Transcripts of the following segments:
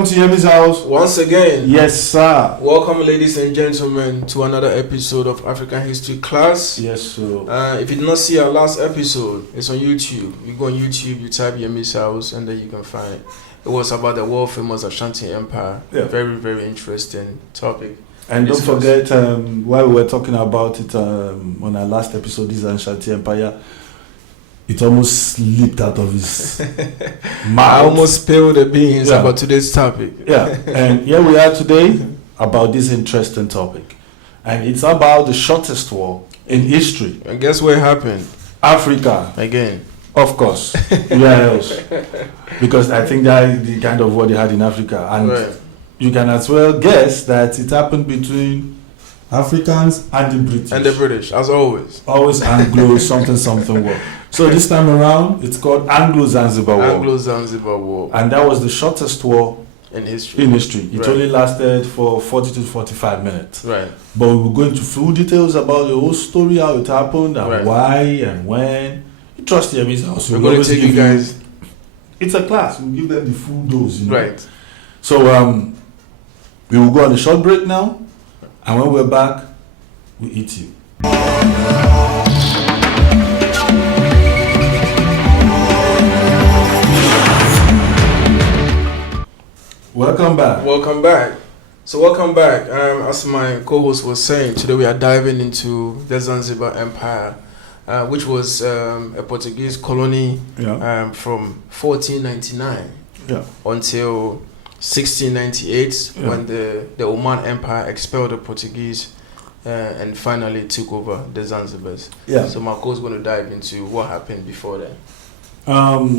Welcome to Yemi's house. Once again. Yes, sir. Welcome, ladies and gentlemen, to another episode of African History Class. Yes, sir. If you did not see our last episode, it's on YouTube. You go on YouTube, you type Yemi's house, and then you can find it. It was about the world famous Ashanti Empire. Yeah. Very, very interesting topic. And don't forget, while we were talking about it on our last episode, this Ashanti Empire, it almost slipped out of his mouth. I almost spilled the beans about today's topic. Yeah, and here we are today about this interesting topic. And it's about the shortest war in history. And guess what happened? Africa. Again. Of course. Where else? Because I think that is the kind of war they had in Africa. And you can as well guess that it happened between Africans and the British. And the British, as always. Always Anglo something war. So this time around, it's called Anglo-Zanzibar War. Anglo-Zanzibar War. And that was the shortest war in history. It only lasted for 40 to 45 minutes. Right. But we will go into full details about the whole story, how it happened, and why and when. You trust the Yemi's house. We're going to take you guys. It's a class. We'll give them the full dose. You know? Right. So we will go on a short break now. And when we're back, we eat you. Welcome back. Welcome back. So welcome back. As my co-host was saying, today we are diving into the Zanzibar Empire, which was a Portuguese colony from 1499 until 1698 when the Oman Empire expelled the Portuguese and finally took over the Zanzibars. Yeah. So my co-host is going to dive into what happened before that.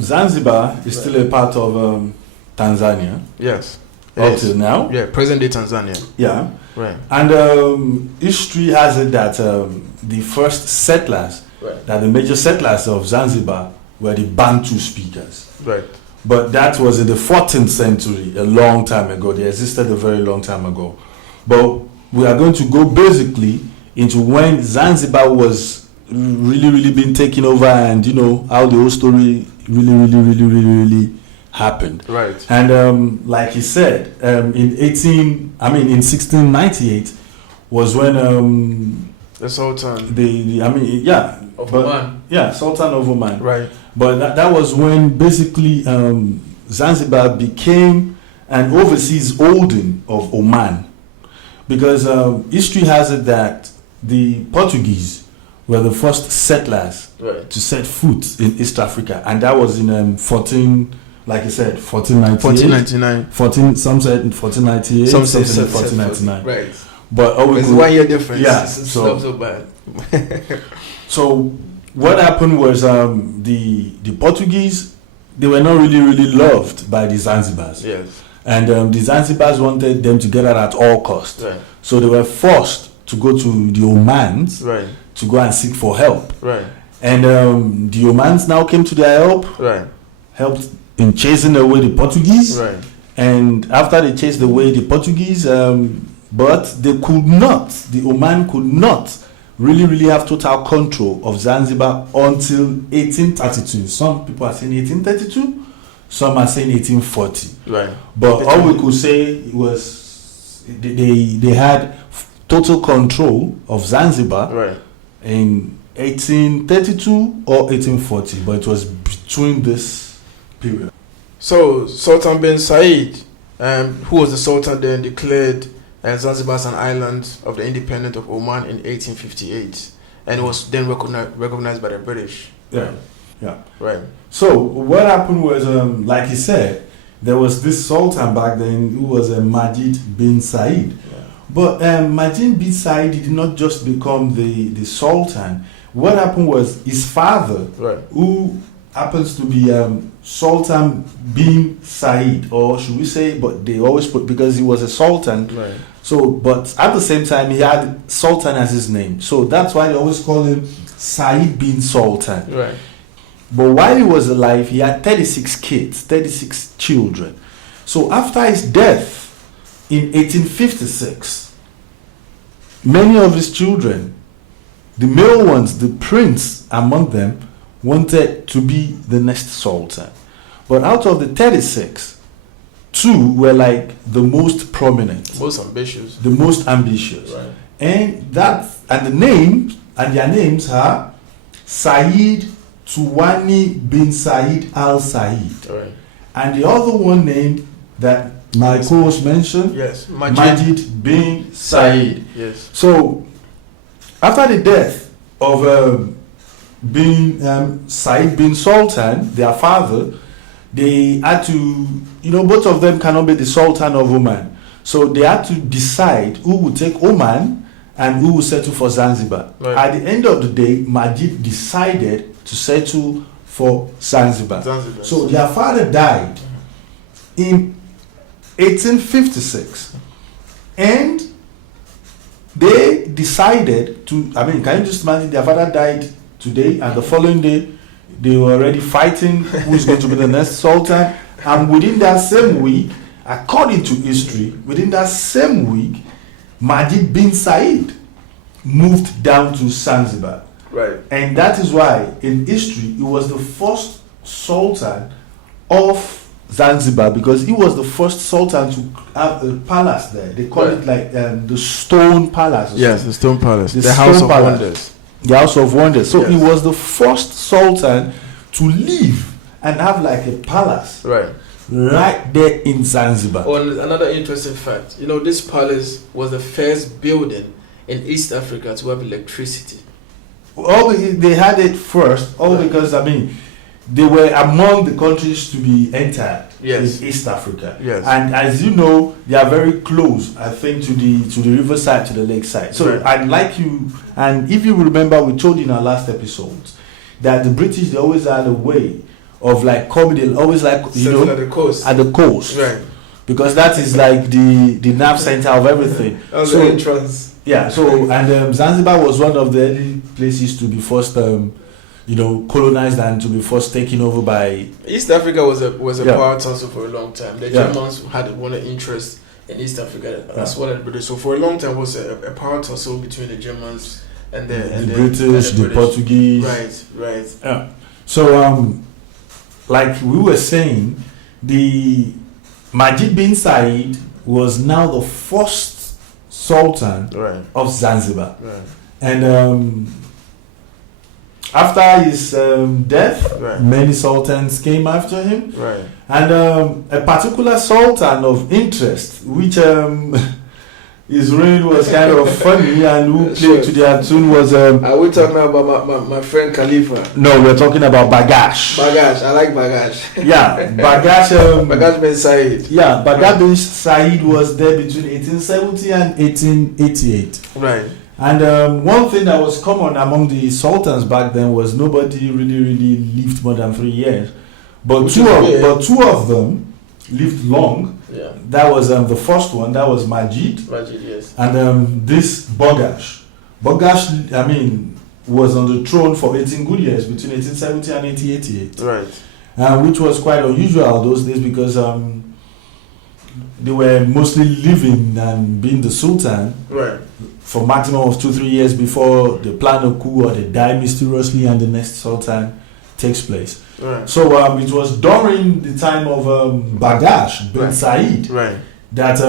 Zanzibar is still a part of Tanzania. Yes. Up till now. Yeah, present day Tanzania. Yeah. Right. And history has it that the first settlers, that the major settlers of Zanzibar were the Bantu speakers. Right. But that was in the 14th century, a long time ago. They existed a very long time ago. But we are going to go basically into when Zanzibar was really being taken over, and you know how the whole story really happened. Right. And like he said, in 1698 was when the Sultan. Of Oman. Yeah, Sultan of Oman. Right. But that was when basically Zanzibar became an overseas holding of Oman. Because history has it that the Portuguese were the first settlers to set foot in East Africa. And that was in 1499. Some said 1498, some said 1499. Right. But it's 1 year difference. Yeah. It's not so bad. So what happened was the Portuguese, they were not really loved by the Zanzibars. Yes. And the Zanzibars wanted them to get out at all costs. Right. So they were forced to go to the Omans to go and seek for help. Right. And the Omans now came to their help. Right. Helped in chasing away the Portuguese. Right. And after they chased away the Portuguese, but they could not, the Oman could not really have total control of Zanzibar until 1832. Some people are saying 1832, some are saying 1840. Right. But all we could say was they had total control of Zanzibar in 1832 or 1840, but it was between this period. So Sultan bin Said, who was the Sultan then, declared Zanzibar as an island of the independence of Oman in 1858, and it was then recognized by the British. Yeah. Right. So what happened was, like he said, there was this Sultan back then who was Majid bin Said. Yeah. But Majid bin Said did not just become the Sultan. What happened was his father, who happens to be Sultan bin Said, or should we say, but they always put, because he was a Sultan. Right. So, but at the same time, he had Sultan as his name. So that's why they always call him Said bin Sultan. Right. But while he was alive, he had 36 kids, 36 children. So after his death in 1856, many of his children, the male ones, the prince among them, wanted to be the next sultan. But out of the 36, two were like the most prominent, Most ambitious. the most ambitious. Right. And their names are Said Tuwani bin Said Al Said. Right. And the other one named that my co-host mentioned, Yes. Majid bin Said. Yes. So after the death of Said bin Sultan, their father, they had to, both of them cannot be the Sultan of Oman. So they had to decide who would take Oman and who would settle for Zanzibar. Right. At the end of the day, Majid decided to settle for Zanzibar. So their father died in 1856. And they decided to, can you just imagine their father died today and the following day they were already fighting who is going to be the next sultan, and within that same week, according to history, within that same week, Majid bin Said moved down to Zanzibar. Right. And that is why in history he was the first sultan of Zanzibar, because he was the first sultan to have a palace there. They call it like the Stone Palace. Yes, the Stone Palace. The Stone House of Palace. Wonders. The House of Wonders. So Yes. he was the first sultan to live and have like a palace Right. right there in Zanzibar. Oh, and another interesting fact. This palace was the first building in East Africa to have electricity. They had it first, Right. because they were among the countries to be entered Yes. in East Africa. Yes. And as you know, they are very close, I think, to the riverside, to the lakeside. So Right. I'd like you, and if you remember, we told you in our last episode that the British, they always had a way of like coming, they always like, Settled at the coast. at the coast. Right. Because that is like the nerve center of everything. That was So- the entrance. Yeah, so, and Zanzibar was one of the early places to be first, colonized and to be first taken over by. East Africa was a Yeah. power tussle for a long time. The Yeah. Germans had one interest in East Africa. That's what the British. So for a long time was a power tussle between the Germans and the British, the Portuguese. Right. Yeah. So, like we were saying, the Majid bin Said was now the first sultan Right. of Zanzibar, Right. and after his death, Right. many sultans came after him. Right. And a particular sultan of interest, which his reign was kind of funny, and who played to their tune was. Are we talking about my friend Khalifa? No, we're talking about Bagash. Bagash. I like Bagash. Yeah, Bagash. Bagash bin Said. Yeah, Bagash bin Said was there between 1870 and 1888. Right. And one thing that was common among the sultans back then was nobody really lived more than 3 years. But two of them lived long. Yeah. That was the first one. That was Majid. Majid, yes. And this Bagash. Bagash, was on the throne for 18 good years between 1870 and 1888. Right. Which was quite unusual those days because they were mostly living and being the sultan. Right. For maximum of 2-3 years before they plan a coup or they die mysteriously and the next sultan takes place. Right. So it was during the time of Bagash bin Said that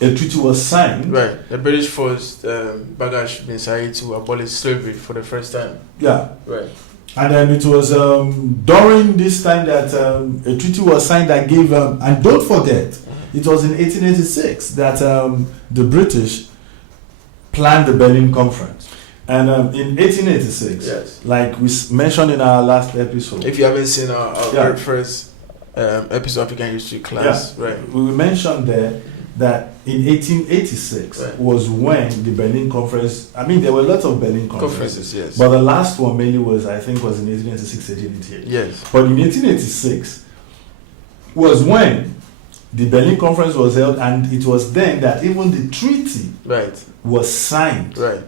a treaty was signed. Right. The British forced Bagash bin Said to abolish slavery for the first time. Yeah. Right. And then it was during this time that a treaty was signed that gave and don't forget, it was in 1886 that the British planned the Berlin Conference. And in 1886, yes, like we mentioned in our last episode. If you haven't seen our very first episode of African History Class, right? We mentioned there that in 1886 was when the Berlin Conference, there were lots of Berlin conferences, yes. But the last one mainly was in 1886, 1888. Yes. But in 1886 was when the Berlin Conference was held, and it was then that even the treaty was signed. Right.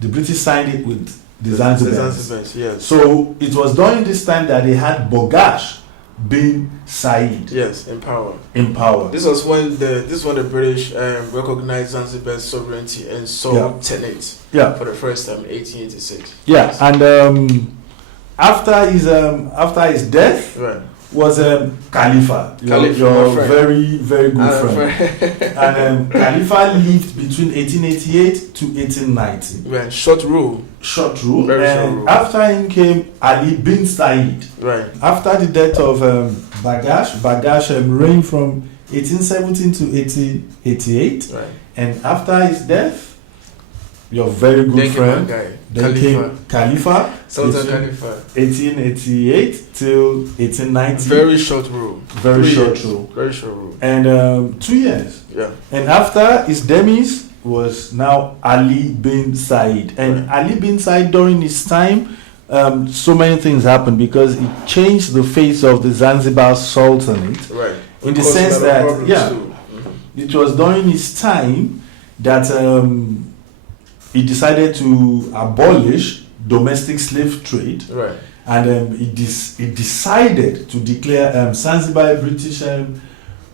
The British signed it with the Zanzibars. Yes. So it was during this time that they had Bagash bin Said. Yes, in power. This was when the British recognized Zanzibar's sovereignty and tenate for the first time in 1886. Yeah, and after his death, was Khalifa. Khalifa, your my friend. very, very good friend. And Khalifa lived between 1888 to 1890. Right, short rule. Short rule. Very and short rule. after him came Ali bin Said. Right. After the death of Bagash reigned from 1817 to 1888. Right. And after his death, your very good friend, then came Khalifa. Sultan Khalifa. 1888 till 1890. Very short rule. Very short rule. Very short rule. And 2 years. Yeah. And after his demise was now Ali bin Said. And Right. Ali bin Said, during his time, so many things happened because it changed the face of the Zanzibar Sultanate. Right. In the sense that, yeah, Mm-hmm. it was during his time that he decided to abolish domestic slave trade. Right. And he decided to declare Zanzibar British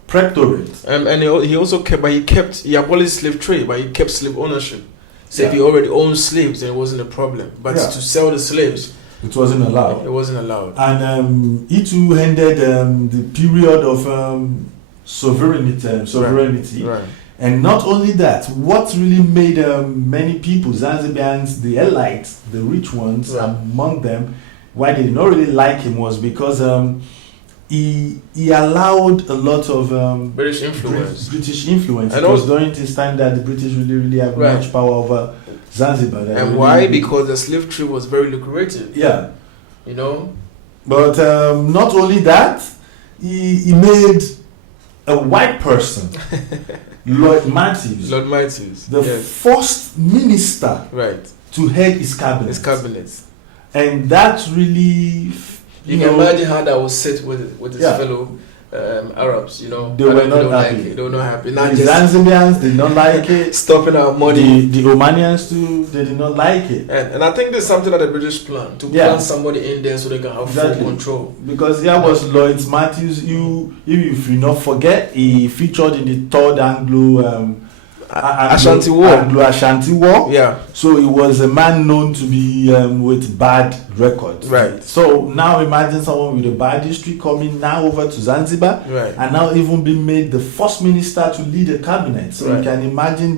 protectorate. And he also he abolished slave trade, but he kept slave ownership. So Yeah. if he already owned slaves, then it wasn't a problem. But Yeah. to sell the slaves, It wasn't allowed. it wasn't allowed. And it too ended the period of sovereignty. Right. And not only that, what really made many people, Zanzibarians, the elites, the rich ones Right. among them, why they did not really like him was because he allowed a lot of British influence. British influence. And It was also- during this time that the British really have Right. much power over Zanzibar. They And really- why? Because the slave trade was very lucrative. Yeah. You know? But not only that, he made a white person, Lord Matthews, Lord Matthews. the yes. first minister Right. to head his cabinet. His cabinet. And that really, You can imagine how that was set with his Yeah. fellow Arabs, you know. They were How not don't happy. Like it. They were not happy. the Not just Zanzibians did not like it. stopping our money. The Omanians too, they did not like it. And I think there's something that the British plan to Yeah. plant somebody in there so they can have Exactly. full control. Because there was Lloyd Matthews. If you not forget, he featured in the third Ashanti War. Anglo-Ashanti War. Yeah. So he was a man known to be with bad records. Right. So now imagine someone with a bad history coming now over to Zanzibar Right. and now even being made the first minister to lead a cabinet. So Right. you can imagine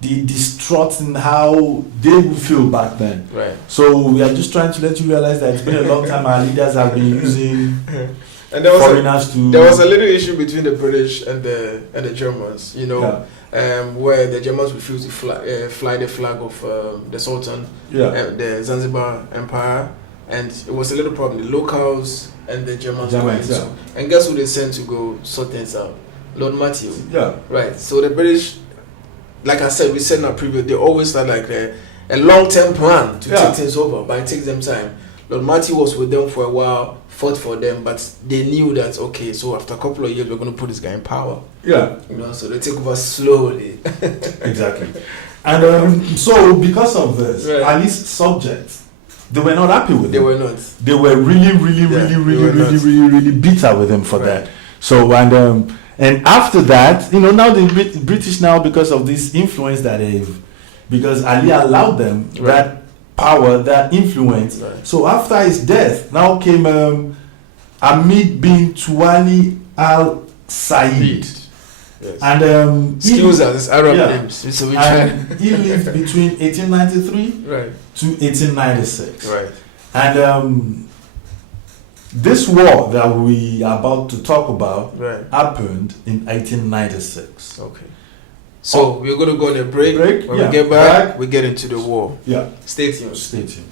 the distraught in how they would feel back then. Right. So we are just trying to let you realize that it's been a long time our leaders have been using And there was foreigners to. there was a little issue between the British and the Germans, you know, where the Germans refused to fly the flag of the Sultan, the Zanzibar Empire, and it was a little problem. The locals and the Germans. Yeah. And guess who they sent to go sort things out? Lord Matthews. Yeah. Right. So the British, like I said, we said in our preview, they always had like a long-term plan to take things over, but it takes them time. Lord Matthew was with them for a while, fought for them, but they knew that, okay, so after a couple of years, we're going to put this guy in power. Yeah. You know, so they take over slowly. Exactly. And so because of this, Right. at least subjects, they were not happy with They him. were not. They were really were not. bitter with him for Right. that. So and after that, now the British now, because of this influence that because Ali allowed them Right. that power, that influence. Right. So after his death, now came Hamid bin Tuwali Al Said. Yes. And Excuse us, it's Arab yeah. names. So we try. and he lived between 1893 Right. to 1896. Right. And this war that we are about to talk about Right. happened in 1896. Okay. So we're going to go on a break. When yeah. we get back, we get into the war. Yeah. Stay tuned. Stay tuned.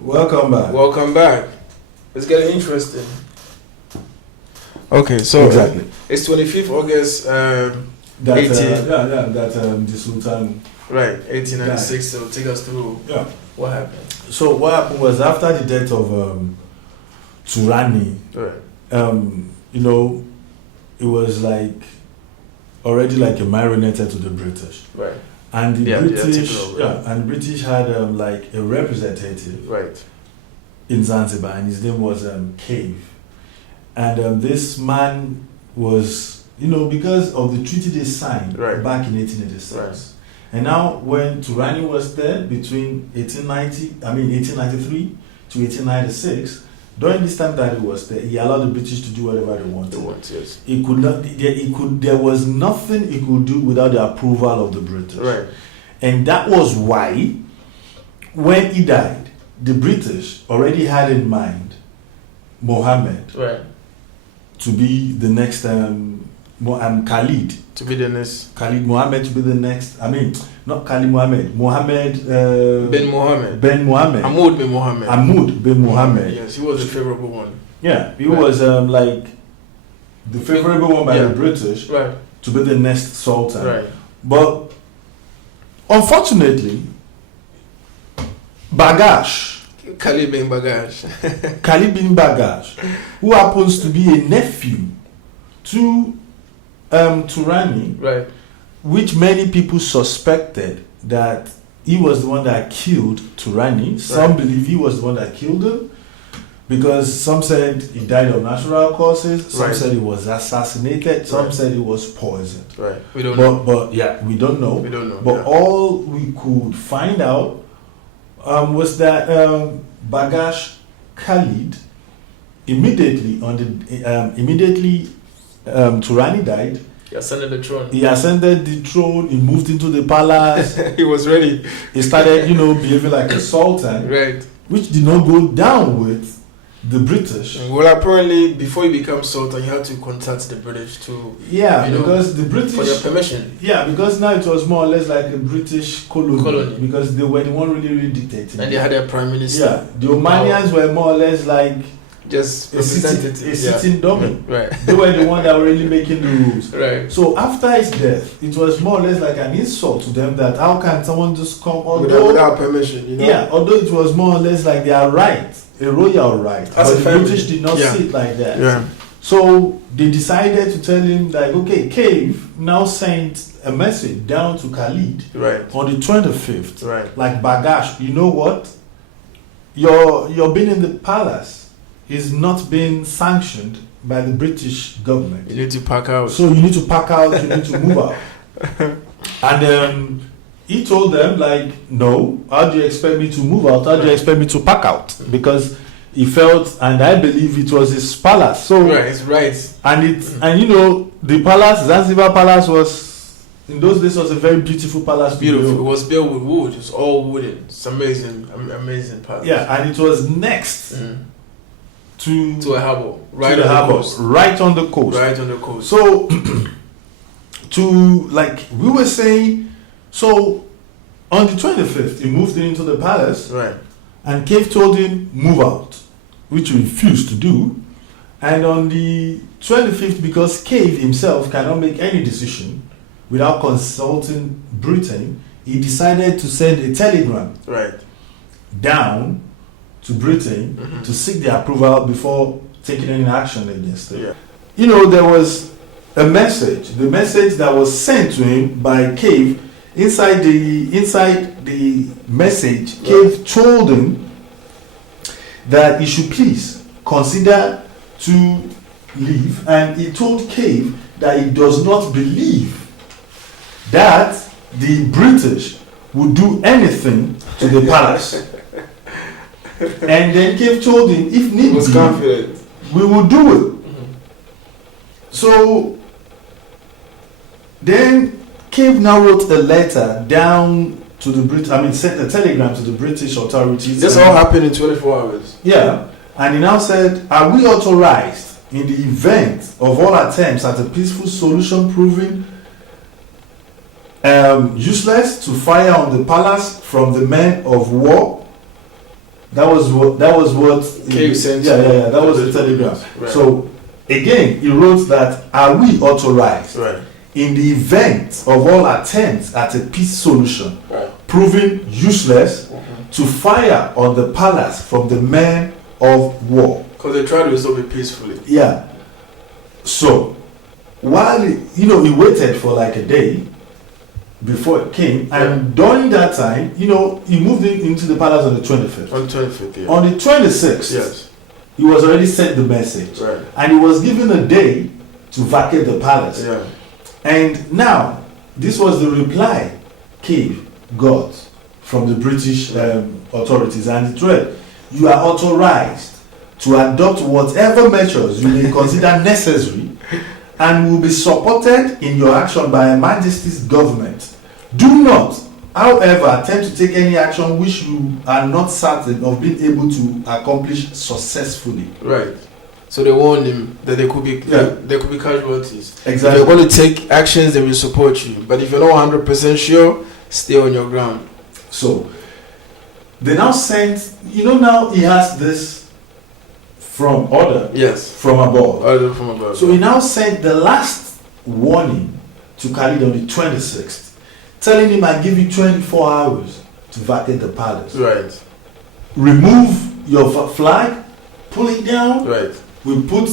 Welcome back. Welcome back. It's getting interesting. Okay, so Exactly. it's 25th August, That, 18. The Sultan. Right, 1896. So take us through Yeah. what happened. So what happened was after the death of Turani, Right, it was like already like a marionette to the British. right, And the Yeah, British, right. and the British had like a representative right, in Zanzibar, and his name was Cave. And this man was, because of the treaty they signed Right. back in 1886. Right. And now when Turani was there between 1893 to 1896, during this time that he was there, he allowed the British to do whatever they wanted. Yes. He could not. There was nothing he could do without the approval of the British. Right. And that was why, when he died, the British already had in mind Mohammed, right, to be the next Khalid. To be the next. Khalid Mohammed to be the next. I mean, not Khalid Mohammed. Mohammed. Ben Mohammed. Ben Mohammed. Ahmad bin Mohammed. Ahmad bin Mohammed. Yes, he was a favorable one. Yeah, he was like the favorable one by the British, right, to be the next sultan. Right. But unfortunately, Bagash. Khalid bin Bagash. Khalid bin Bagash, who happens to be a nephew to Turani, right, which many people suspected that he was the one that killed Turani. Some believe he was the one that killed him, because some said he died of natural causes, some said he was assassinated, some said he was poisoned. Right. We don't know. But yeah, we don't know. We don't know. But all we could find out was that Bagash Khalid immediately Turani died. He ascended the throne. He ascended the throne. He moved into the palace. He was ready. He started, behaving like a sultan, right, which did not go down with the British. Well, apparently, before you become sultan, you have to contact the British to because the British for their permission. Yeah, because now it was more or less like a British colony. Because they were the one really dictating. And they had their prime minister. Yeah, the Omanians were more or less like just a sitting dummy. Right. They were the one that were really making the rules. Right. So after his death, it was more or less like an insult to them that how can someone just come without permission? Yeah, although it was more or less like their right, a royal right. But the British did not see it like that. Yeah. So they decided to tell him like, okay, Cave now sent a message down to Khalid on the 25th. Right. Like, Bagash, you know what? Your being in the palace is not being sanctioned by the British government. You need to pack out. So you need to pack out, you need to move out. And he told them like, no, how do you expect me to move out? How do you expect me to pack out? Because he felt, and I believe it was his palace. So right. And the palace, Zanzibar Palace, was in those days was a very beautiful palace. Beautiful. It was built with wood. It was all wooden. It's amazing palace. Yeah, and it was next to a harbour, right on the coast. Right on the coast. Right on the coast. So, like we were saying, so on the 25th, he moved into the palace. Right. And Cave told him, move out, which he refused to do. And on the 25th, because Cave himself cannot make any decision without consulting Britain, he decided to send a telegram down to Britain to seek their approval before taking any action against it. Yeah. There was a message, the message that was sent to him by Cave. Inside the message, Cave told him that he should please consider to leave, and he told Cave that he does not believe that the British would do anything to the palace. And then Cave told him, if need be, confident. We will do it. So then Cave now wrote a letter down to the sent a telegram to the British authorities. This all happened in 24 hours. Yeah, and he now said, are we authorized in the event of all attempts at a peaceful solution proving useless to fire on the palace from the men of war? That was what Cave sent. Yeah, that was the telegram. Right. So again, he wrote that, are we authorized in the event of all attempts at a peace solution proving useless to fire on the palace from the men of war? Because they tried to resolve it peacefully. Yeah. So while he waited for like a day before it came, and during that time, he moved into the palace on the 25th. On the 25th, yeah. On the 26th, he was already sent the message, and he was given a day to vacate the palace. Yeah. And now, this was the reply cave got from the British authorities, and it read, "You are authorized to adopt whatever measures you may consider necessary and will be supported in your action by Her Majesty's government. Do not, however, attempt to take any action which you are not certain of being able to accomplish successfully." Right. So they warned him that there could be casualties. Exactly. If you're going to take actions, they will support you. But if you're not 100% sure, stay on your ground. So they now sent, now he has this from order. Yes. From above. Order from above. So he now sent the last warning to Khalid on the 26th, telling him, "I give you 24 hours to vacate the palace. Right. Remove your flag, pull it down. Right. We put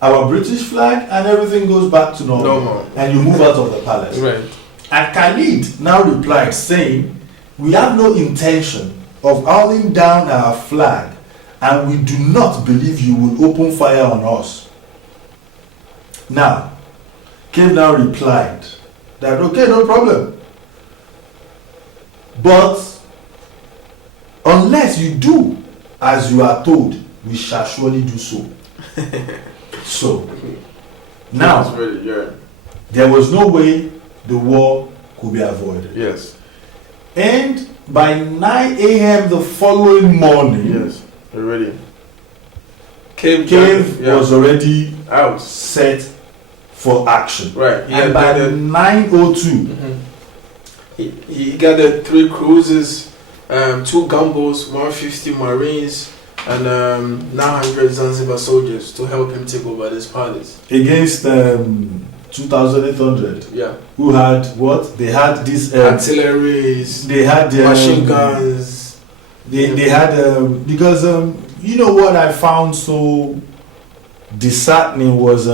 our British flag, and everything goes back to normal. And you move out of the palace." Right. And Khalid now replied saying, "We have no intention of hauling down our flag, and we do not believe you will open fire on us." Now, Cave now replied that, "Okay, no problem. But unless you do as you are told, we shall surely do so." So, now, there was no way the war could be avoided. Yes. And by 9 a.m. the following morning, yes, ready. Cave was already out, set for action. Right. And by 9:02, he gathered 3 cruisers, 2 gunboats, 150 marines, and 900 Zanzibar soldiers to help him take over this palace against 2,800. Yeah. Who had what? They had this artilleries. They had machine guns. They had because you know what I found so disheartening was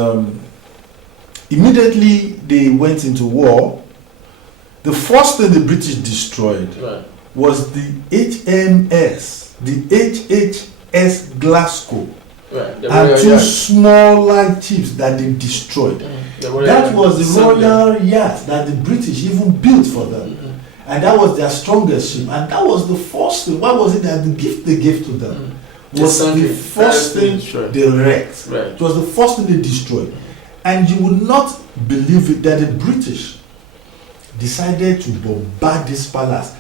immediately they went into war. The first thing the British destroyed was the HMS, the HHS Glasgow, and 2 small light ships that they destroyed. That was the royal yacht that the British even built for them, and that was their strongest ship. And that was the first thing. Why was it that the gift they gave to them was the first thing they wrecked? It was the first thing they destroyed. And you would not believe it that the British decided to bombard this palace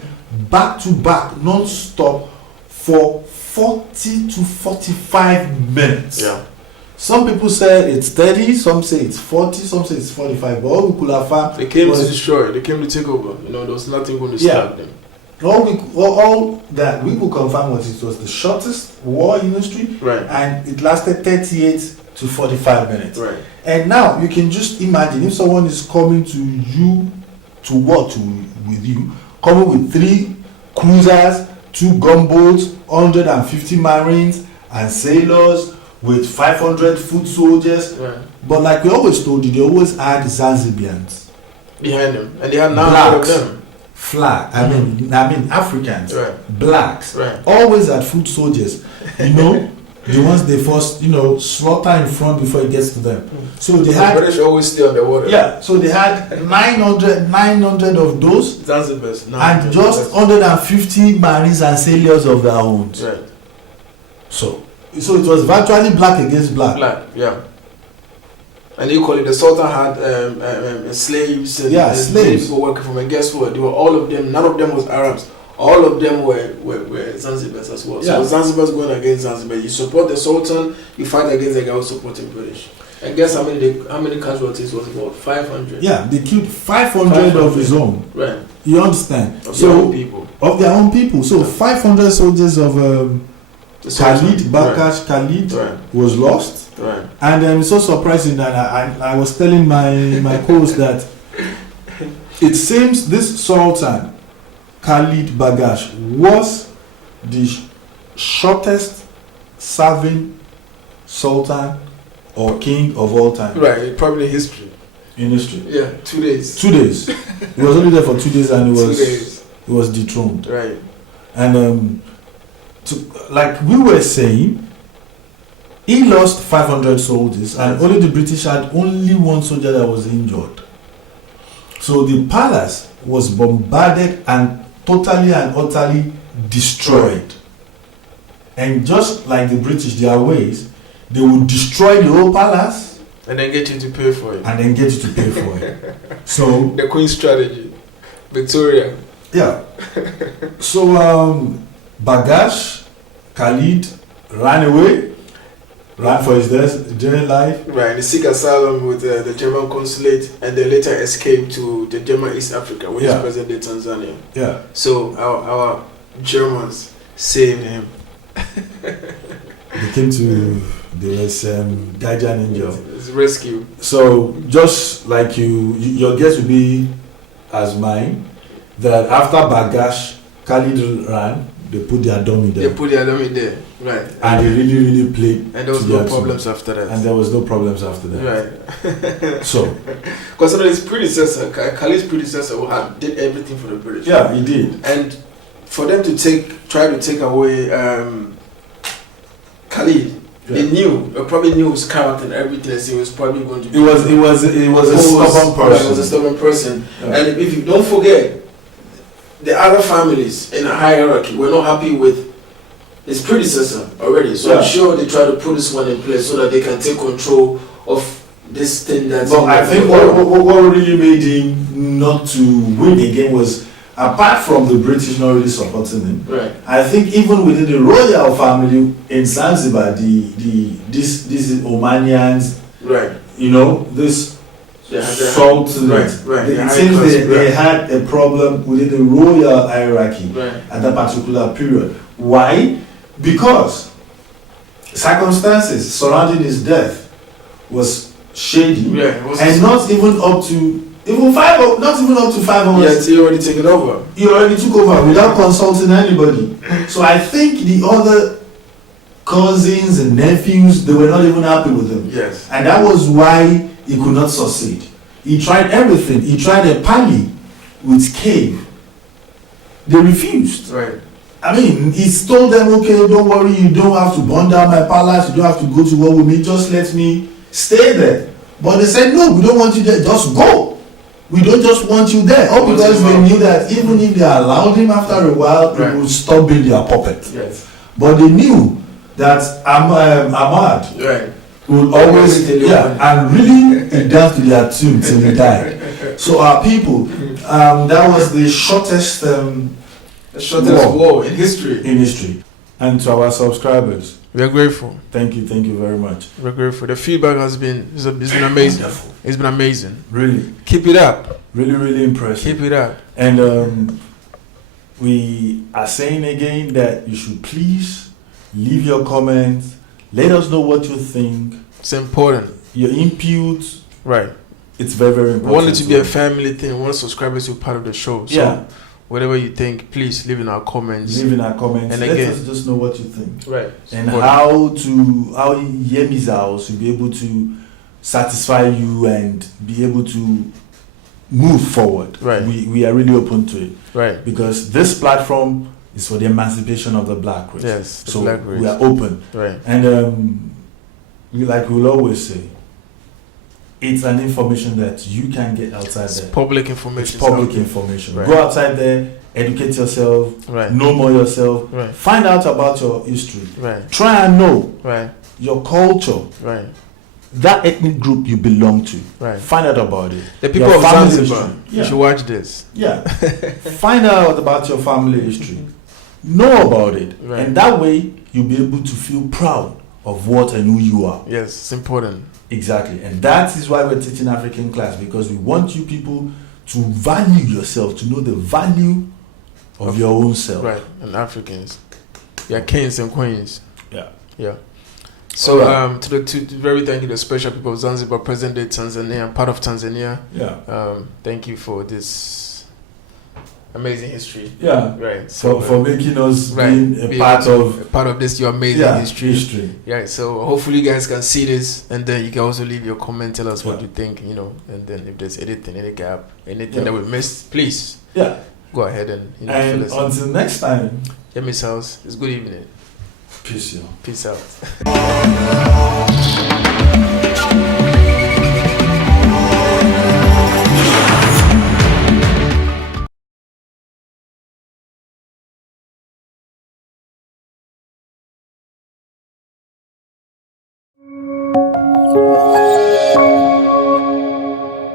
back to back, non-stop, for 40 to 45 minutes. Yeah. Some people say it's 30, some say it's 40, some say it's 45. But all we could have found, they came to destroy, they came to take over. There was nothing going to stop them. All that we could confirm was it was the shortest war in history, and it lasted 38 to 45 minutes. Right. And now you can just imagine if someone is coming to you to war with you, coming with 3 cruisers, 2 gunboats, 150 marines and sailors, with 500 foot soldiers. But like we always told you, they always had Zanzibians behind them, and they had 900 of them. Flag. I mean Africans, blacks, always had foot soldiers. The ones they first, slaughter in front before it gets to them. So they had. British always stay on the water. Yeah. So they had 900 of those, Zanzibars, and just 150 marines and sailors of their own. Right. So it was virtually black against black. Yeah. And equally, the Sultan had slaves and slaves people working for him. And guess what? They were all of them. None of them was Arabs. All of them were Zanzibars as well. So Zanzibar's going against Zanzibar. You support the Sultan, you fight against the guy who's supporting British. And guess how many casualties was about? 500. Yeah, they killed 500 of his own. Right. You understand? Of their own people. Of their own people. So 500 soldiers of Bagash Khalid was lost. Right. And it's so surprising that I was telling my co-host that it seems this Sultan Khalid Bagash was the shortest serving sultan or king of all time. Right, probably history. In history. Yeah, 2 days. 2 days. He was only there for 2 days and he was dethroned. Right. And like we were saying, he lost 500 soldiers and only the British had only 1 soldier that was injured. So the palace was bombarded and totally and utterly destroyed. And just like the British, their ways, they would destroy the whole palace and then get you to pay for it. So the Queen's strategy, Victoria. Yeah. So Bagash, Khalid ran for his dear life. Right, he seek asylum with the German consulate, and then later escaped to the German East Africa, which is present-day Tanzania. Yeah. So our Germans saved him. They came to the Guardian Angel. It's rescue. So just like your guess would be as mine, that after Bagash, Khalid ran, they put their dummy there. Right. And they really played. And there was no problems after that. Right. So. Because his predecessor, Khalid's predecessor, did everything for the British. Yeah, he did. And for them to try to take away Khalid, they probably knew his character and everything. So he was probably going to be. It was a stubborn person. He was a stubborn person. Yeah. And if you don't forget, the other families in the hierarchy were not happy with his predecessor already. So I'm sure they try to put this one in place so that they can take control of this thing that's. But I think what really made him not to win again was, apart from the British not really supporting him, right. I think even within the royal family in Zanzibar, these Omanians, right. This sultan, right. It seems they had a problem within the royal hierarchy at that particular period. Why? Because circumstances surrounding his death was shady, and not even up to 5 hours. Yes, he already took it over. He already took over without consulting anybody. So I think the other cousins and nephews, they were not even happy with him. Yes. And that was why he could not succeed. He tried everything. He tried a parley with Cave. They refused. Right. I mean, he told them, okay, don't worry, you don't have to burn down my palace, you don't have to go to war with me, just let me stay there. But they said, no, we don't want you there, just go. We don't just want you there. All because they knew that even if they allowed him after a while, he would stop being their puppet. Yes. But they knew that Ahmad would always, and really he danced to their tune till he died. So our people, that was the shortest war in history. And to our subscribers, we are grateful. Thank you very much. We're grateful. The feedback has been amazing. Wonderful. It's been amazing. Really. Keep it up. Really impressive. Keep it up. And we are saying again that you should please leave your comments. Let us know what you think. It's important. Your input. Right. It's very important. We want it to be a family thing. We want subscribers to be part of the show. So whatever you think, please leave in our comments. And let us just know what you think. Right. And how Yemi's house will be able to satisfy you and be able to move forward. Right. We are really open to it. Right. Because this platform is for the emancipation of the black race. Yes. So black race. we are open. Right. And we'll always say, it's an information that you can get outside there. Public information. It's public information. Right. Go outside there, educate yourself, know more yourself, find out about your history. Right. Try and know your culture. Right. That ethnic group you belong to. Right. Find out about it. The people of Zanzibar, you should watch this. Yeah. Find out about your family history. Know about it. Right. And that way you'll be able to feel proud of what and who you are. Yes, it's important. Exactly. And that is why we're teaching African class, because we want you people to value yourself, to know the value of your own self. Right. And Africans. Yeah, kings and queens. Yeah. So very thank you to the special people of Zanzibar, present-day Tanzania, part of Tanzania. Yeah. Thank you for this amazing history. Yeah. Right. So for making us being a part of this your amazing history. Yeah. So hopefully you guys can see this, and then you can also leave your comment, tell us what you think, and then if there's anything, any gap, anything that we missed, please. Yeah. Go ahead and and until next time. Yemi's house. It's good evening. Peace, yo. Peace out.